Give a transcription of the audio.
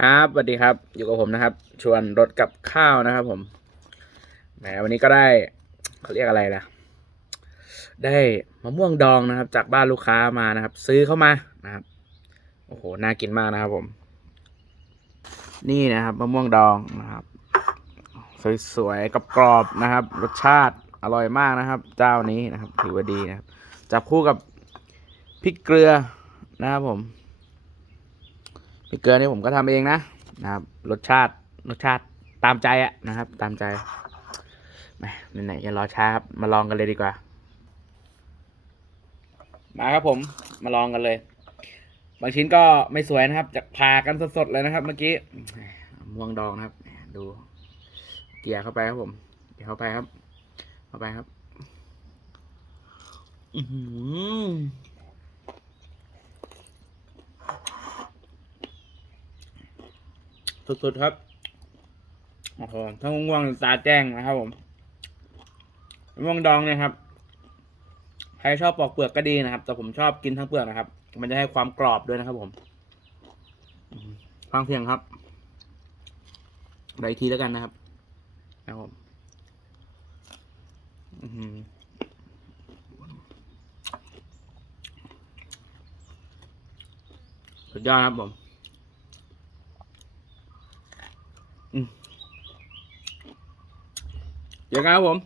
ครับสวัสดีครับ อยู่กับผมนะครับ ชวนรถกับข้าวนะครับ ผมแหมวันนี้ก็ได้เขาเรียกอะไรล่ะ ได้มะม่วงดองนะครับ จากบ้านลูกค้ามานะครับ ซื้อเข้ามานะครับ โอ้โหน่ากินมากนะครับ ผม นี่นะครับมะม่วงดองนะครับ สวยๆกับกรอบๆนะครับ รสชาติอร่อยมากนะครับ เจ้านี้นะครับ ถือว่าดีนะครับจับคู่กับพริกเกลือนะครับผม พริกเกลือนี่ผมก็ทำเองนะนะครับ รสชาติรสชาติตามใจอะนะครับ ตามใจแหมไหนๆจะรอช้าครับ มาลองกันเลยดีกว่า มาครับผม มาลองกันเลย บางชิ้นก็ไม่สวยนะครับจากพากันสดๆเลยนะครับ เมื่อกี้ม่วงดองนะครับ ดู เกี่ยเข้าไปครับผมเกี่ยเข้าไปครับ เข้าไปครับ อือหือ สุดๆครับโอ้โหถ้าง่วงตาแจ้งนะครับผมม่วงดองเนี่ยครับ ใครชอบปอกเปลือกก็ดีนะครับ แต่ผมชอบกินทั้งเปลือกนะครับ มันจะให้ความกรอบด้วยนะครับ ผมฟังเสียงครับไดทีแล้วกันนะครับนะครับผมอื้อหือสุดยอดครับผม เดี๋ยวกันครับผม